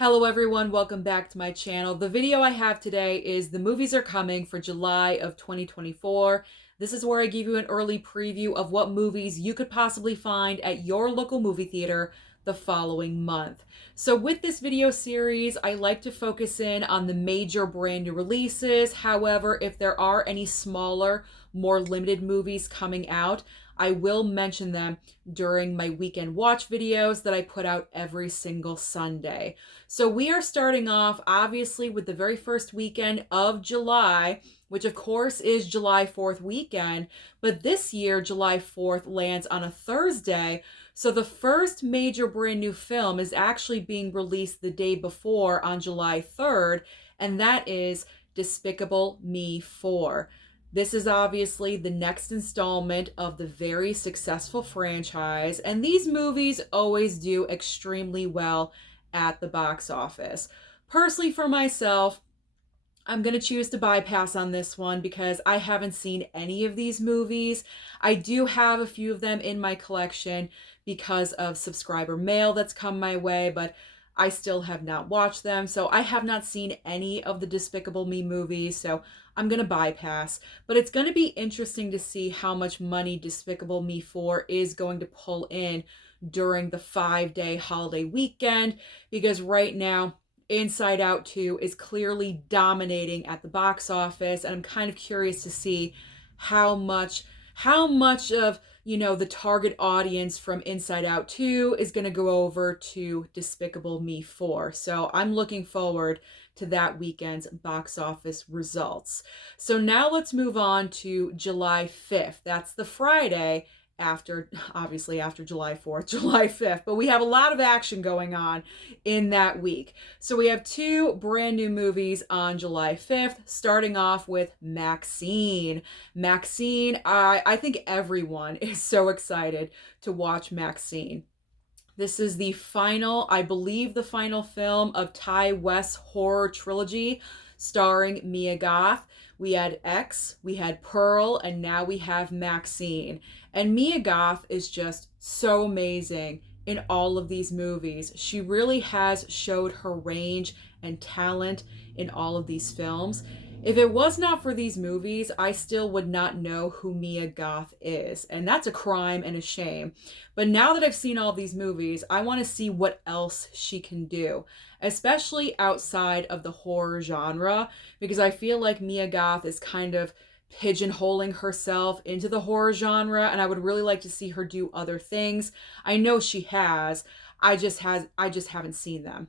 Hello everyone, welcome back to my channel. The video I have today is the movies are coming for July of 2024. This is where I give you an early preview of what movies you could possibly find at your local movie theater the following month. So with this video series, I like to focus in on the major brand new releases. However, if there are any smaller, more limited movies coming out, I will mention them during my weekend watch videos that I put out every single Sunday. So we are starting off obviously with the very first weekend of July, which of course is July 4th weekend, but this year July 4th lands on a Thursday. So the first major brand new film is actually being released the day before on July 3rd, and that is Despicable Me 4. This is obviously the next installment of the very successful franchise, and these movies always do extremely well at the box office. Personally, for myself, I'm going to choose to bypass on this one because I haven't seen any of these movies. I do have a few of them in my collection because of subscriber mail that's come my way, but I still have not watched them. So I have not seen any of the Despicable Me movies, so I'm going to bypass. But it's going to be interesting to see how much money Despicable Me 4 is going to pull in during the 5-day holiday weekend, because right now Inside Out 2 is clearly dominating at the box office, and I'm kind of curious to see how much of, the target audience from Inside Out 2 is going to go over to Despicable Me 4. So I'm looking forward to that weekend's box office results. So now let's move on to July 5th. That's the Friday after July 4th, July 5th, but we have a lot of action going on in that week. So we have two brand new movies on July 5th, starting off with Maxxxine. Maxxxine, I think everyone is so excited to watch Maxxxine. This is the final, I believe the final film of Ty West's horror trilogy starring Mia Goth. We had X, we had Pearl, and now we have Maxxxine. And Mia Goth is just so amazing in all of these movies. She really has showed her range and talent in all of these films. If it was not for these movies, I still would not know who Mia Goth is. And that's a crime and a shame. But now that I've seen all these movies, I want to see what else she can do, especially outside of the horror genre, because I feel like Mia Goth is kind of pigeonholing herself into the horror genre, and I would really like to see her do other things. I know she has. I just haven't seen them.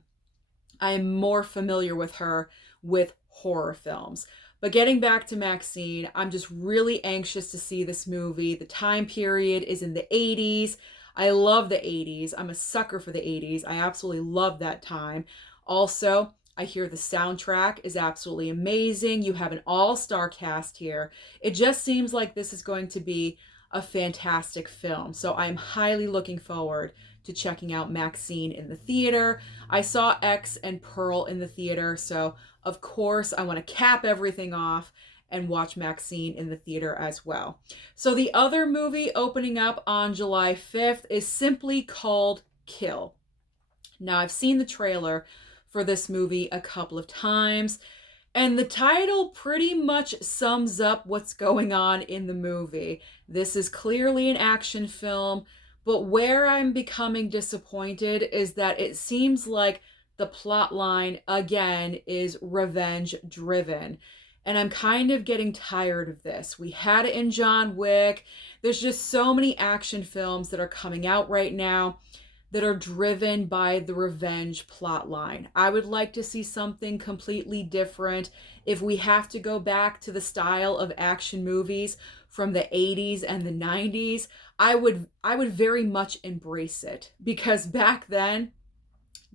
I am more familiar with her with horror films. But getting back to Maxxxine, I'm just really anxious to see this movie. The time period is in the 80s. I love the 80s. I'm a sucker for the 80s. I absolutely love that time. Also, I hear the soundtrack is absolutely amazing. You have an all-star cast here. It just seems like this is going to be a fantastic film. So I'm highly looking forward to checking out Maxxxine in the theater. I saw X and Pearl in the theater, so of course I want to cap everything off and watch Maxxxine in the theater as well. So the other movie opening up on July 5th is simply called Kill. Now, I've seen the trailer for this movie a couple of times, and the title pretty much sums up what's going on in the movie. This is clearly an action film, but where I'm becoming disappointed is that it seems like the plot line, again, is revenge driven. And I'm kind of getting tired of this. We had it in John Wick. There's just so many action films that are coming out right now that are driven by the revenge plot line. I would like to see something completely different. If we have to go back to the style of action movies from the 80s and the 90s, I would very much embrace it, because back then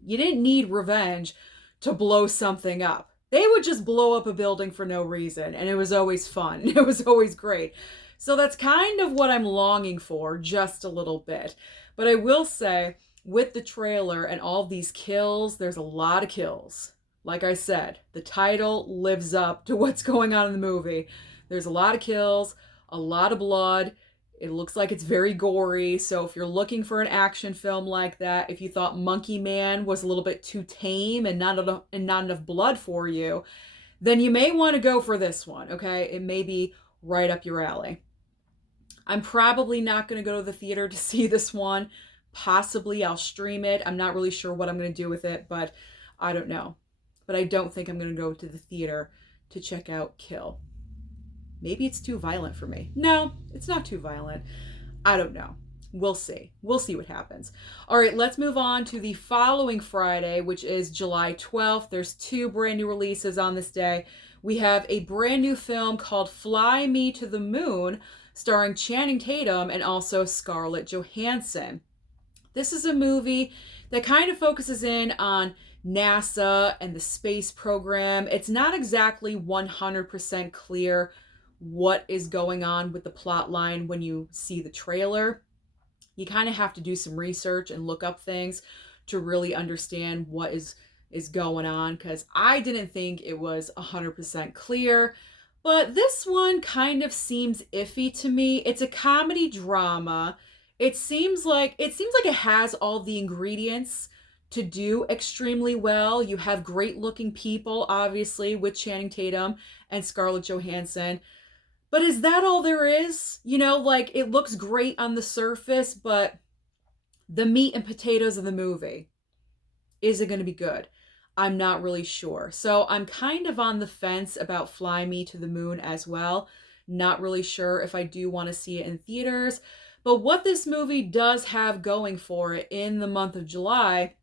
you didn't need revenge to blow something up. They would just blow up a building for no reason, and it was always fun. It was always great. So that's kind of what I'm longing for, just a little bit. But I will say, with the trailer and all these kills, there's a lot of kills. Like I said, the title lives up to what's going on in the movie. There's a lot of kills, a lot of blood. It looks like it's very gory. So if you're looking for an action film like that, if you thought Monkey Man was a little bit too tame and not enough blood for you, then you may want to go for this one, okay? It may be right up your alley. I'm probably not going to go to the theater to see this one. Possibly I'll stream it. I'm not really sure what I'm going to do with it, but I don't know. But I don't think I'm going to go to the theater to check out Kill. Maybe it's too violent for me. No, it's not too violent. I don't know. We'll see. We'll see what happens. All right, let's move on to the following Friday, which is July 12th. There's 2 brand new releases on this day. We have a brand new film called Fly Me to the Moon, starring Channing Tatum and also Scarlett Johansson. This is a movie that kind of focuses in on NASA and the space program. It's not exactly 100% clear what is going on with the plot line when you see the trailer. You kind of have to do some research and look up things to really understand what is going on, because I didn't think it was 100% clear. But this one kind of seems iffy to me. It's a comedy drama. It seems like it has all the ingredients to do extremely well. You have great looking people, obviously, with Channing Tatum and Scarlett Johansson. But is that all there is? You know, like, it looks great on the surface, but the meat and potatoes of the movie, is it going to be good? I'm not really sure. So I'm kind of on the fence about Fly Me to the Moon as well. Not really sure if I do want to see it in theaters. But what this movie does have going for it in the month of July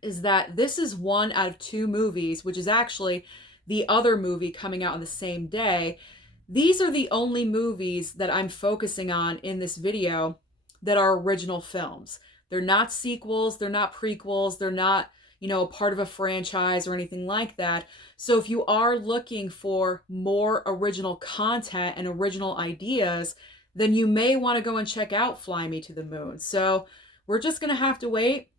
is that this is 1 out of 2 movies, which is actually the other movie coming out on the same day. These are the only movies that I'm focusing on in this video that are original films. They're not sequels, they're not prequels, they're not, you know, part of a franchise or anything like that. So if you are looking for more original content and original ideas, then you may want to go and check out Fly Me to the Moon. So we're just going to have to wait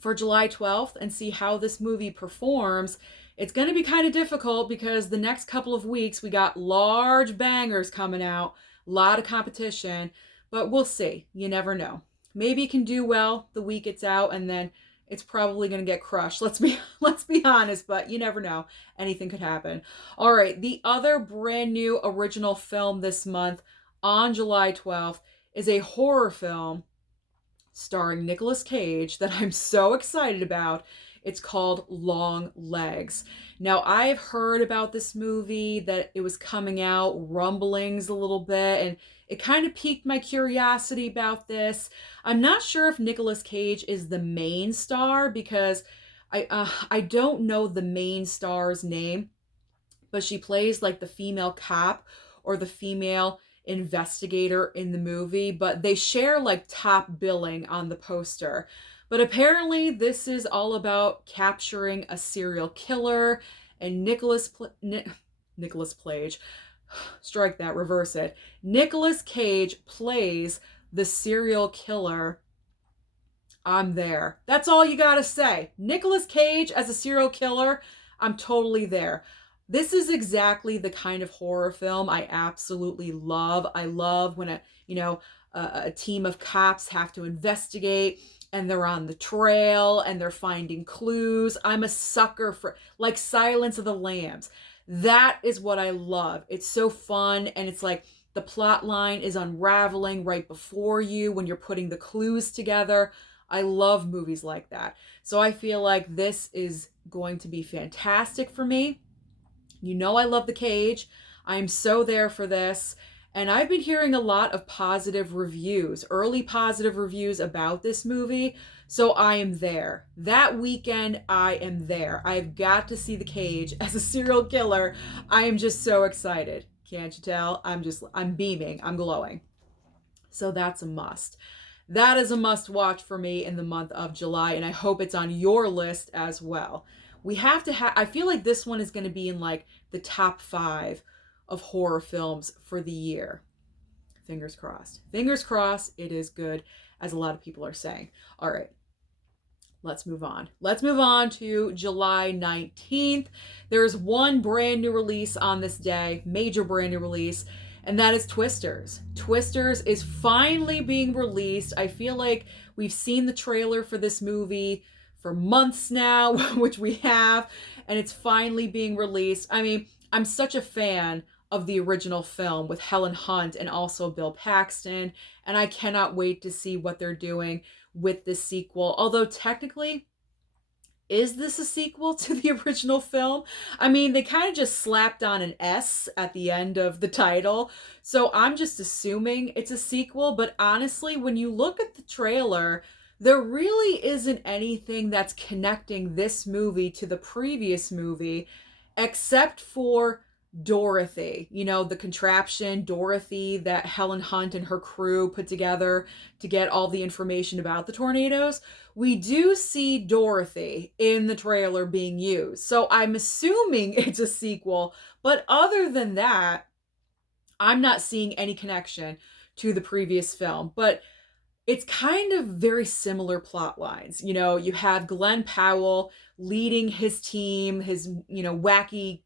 for July 12th and see how this movie performs. It's going to be kind of difficult because the next couple of weeks we got large bangers coming out, a lot of competition, but we'll see. You never know. Maybe it can do well the week it's out, and then it's probably going to get crushed. Let's be honest, but you never know. Anything could happen. All right, the other brand new original film this month on July 12th is a horror film starring Nicolas Cage that I'm so excited about. It's called Long Legs. Now, I've heard about this movie, that it was coming out, rumblings a little bit, and it kind of piqued my curiosity about this. I'm not sure if Nicolas Cage is the main star, because I don't know the main star's name, but she plays like the female cop or the female investigator in the movie, but they share like top billing on the poster. But apparently this is all about capturing a serial killer, and Nicolas Cage, strike that, reverse it. Nicolas Cage plays the serial killer. I'm there. That's all you gotta say. Nicolas Cage as a serial killer, I'm totally there. This is exactly the kind of horror film I absolutely love. I love when a team of cops have to investigate, and they're on the trail and they're finding clues. I'm a sucker for, like, Silence of the Lambs. That is what I love. It's so fun, and it's like the plot line is unraveling right before you when you're putting the clues together. I love movies like that. So I feel like this is going to be fantastic for me. You know I love the Cage. I'm so there for this. And I've been hearing a lot of positive reviews, early positive reviews about this movie. So I am there. That weekend, I am there. I've got to see the Cage as a serial killer. I am just so excited. Can't you tell? I'm beaming. I'm glowing. So that's a must. That is a must watch for me in the month of July, and I hope it's on your list as well. We have to I feel like this one is going to be in like the top 5 of horror films for the year. Fingers crossed. Fingers crossed it is good, as a lot of people are saying. All right, let's move on. Let's move on to July 19th. There's one brand new release on this day, major brand new release, and that is Twisters. Twisters is finally being released. I feel like we've seen the trailer for this movie for months now, which we have, and it's finally being released. I mean, I'm such a fan of the original film with Helen Hunt and also Bill Paxton, and I cannot wait to see what they're doing with this sequel. Although technically, is this a sequel to the original film? I mean, they kind of just slapped on an S at the end of the title, so I'm just assuming it's a sequel, but honestly, when you look at the trailer, there really isn't anything that's connecting this movie to the previous movie except for Dorothy. You know, the contraption, Dorothy, that Helen Hunt and her crew put together to get all the information about the tornadoes. We do see Dorothy in the trailer being used. So I'm assuming it's a sequel. But other than that, I'm not seeing any connection to the previous film. But it's kind of very similar plot lines. You know, you have Glenn Powell leading his team, his, wacky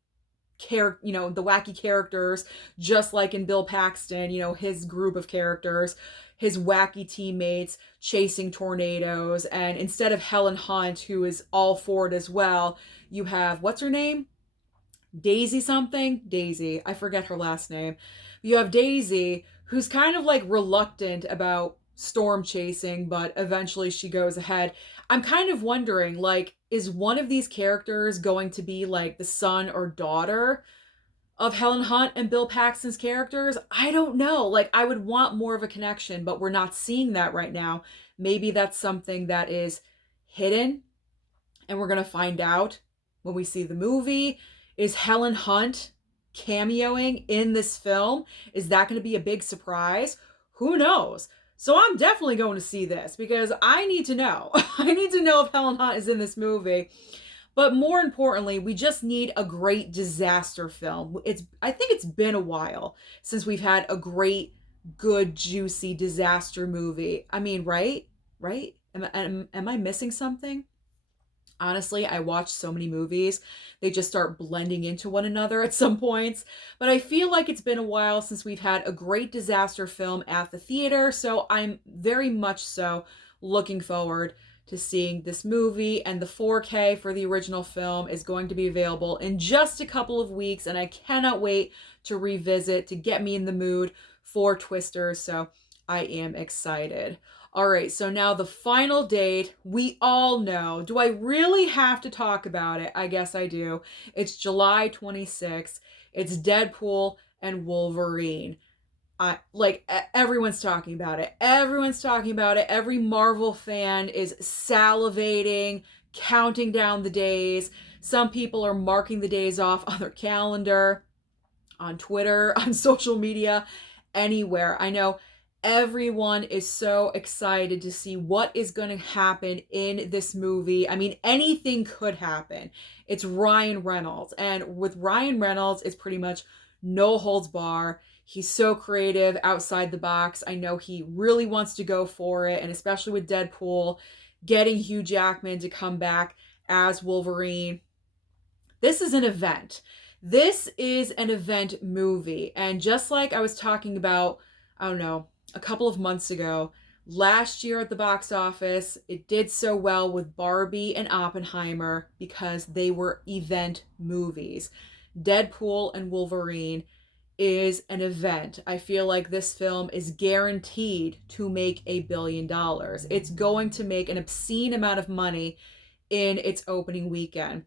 the wacky characters, just like in Bill Paxton, his group of characters, his wacky teammates chasing tornadoes. And instead of Helen Hunt, who is all for it as well, you have, what's her name? Daisy something? Daisy. I forget her last name. You have Daisy, who's kind of like reluctant about storm chasing, but eventually she goes ahead. I'm kind of wondering, like, is one of these characters going to be like the son or daughter of Helen Hunt and Bill Paxton's characters? I don't know. Like, I would want more of a connection, but we're not seeing that right now. Maybe that's something that is hidden and we're going to find out when we see the movie. Is Helen Hunt cameoing in this film? Is that going to be a big surprise? Who knows? So I'm definitely going to see this because I need to know. I need to know if Helen Hunt is in this movie. But more importantly, we just need a great disaster film. I think it's been a while since we've had a great, good, juicy disaster movie. I mean, right? Right? Am I missing something? Honestly, I watch so many movies, they just start blending into one another at some points. But I feel like it's been a while since we've had a great disaster film at the theater, so I'm very much so looking forward to seeing this movie. And the 4K for the original film is going to be available in just a couple of weeks, and I cannot wait to revisit to get me in the mood for Twisters, so I am excited. All right, so now the final date, we all know. Do I really have to talk about it? I guess I do. It's July 26th. It's Deadpool and Wolverine. Everyone's talking about it. Everyone's talking about it. Every Marvel fan is salivating, counting down the days. Some people are marking the days off on their calendar, on Twitter, on social media, anywhere. I know everyone is so excited to see what is going to happen in this movie. I mean, anything could happen. It's Ryan Reynolds. And with Ryan Reynolds, it's pretty much no holds bar. He's so creative outside the box. I know he really wants to go for it. And especially with Deadpool, getting Hugh Jackman to come back as Wolverine. This is an event. This is an event movie. And just like I was talking about, I don't know, a couple of months ago, last year at the box office, it did so well with Barbie and Oppenheimer because they were event movies. Deadpool and Wolverine is an event. I feel like this film is guaranteed to make $1 billion. It's going to make an obscene amount of money in its opening weekend.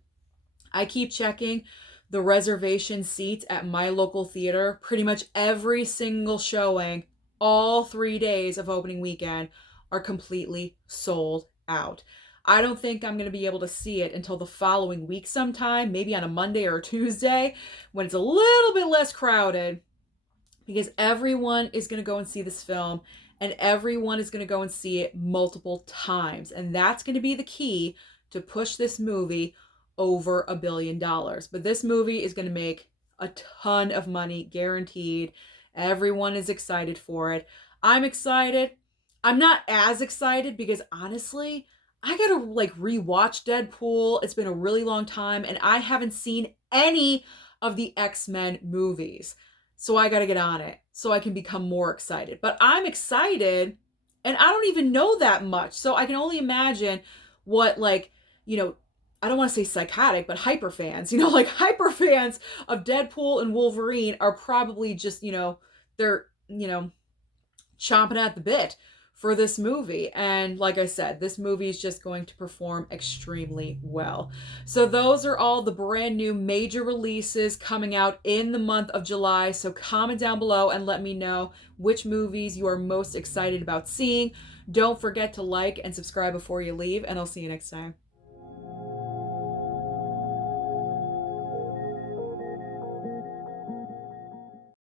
I keep checking the reservation seats at my local theater. Pretty much every single showing, all 3 days of opening weekend, are completely sold out. I don't think I'm going to be able to see it until the following week sometime, maybe on a Monday or a Tuesday, when it's a little bit less crowded, because everyone is going to go and see this film, and everyone is going to go and see it multiple times. And that's going to be the key to push this movie over $1 billion. But this movie is going to make a ton of money, guaranteed. Everyone is excited for it. I'm excited. I'm not as excited because honestly, I gotta rewatch Deadpool. It's been a really long time and I haven't seen any of the X-Men movies. So I gotta get on it. so I can become more excited. But I'm excited and I don't even know that much. So I can only imagine what, like, you know, I don't want to say psychotic, but hyper fans, like hyper fans of Deadpool and Wolverine are probably just, they're, chomping at the bit for this movie. And like I said, this movie is just going to perform extremely well. So those are all the brand new major releases coming out in the month of July. So comment down below and let me know which movies you are most excited about seeing. Don't forget to like and subscribe before you leave, and I'll see you next time.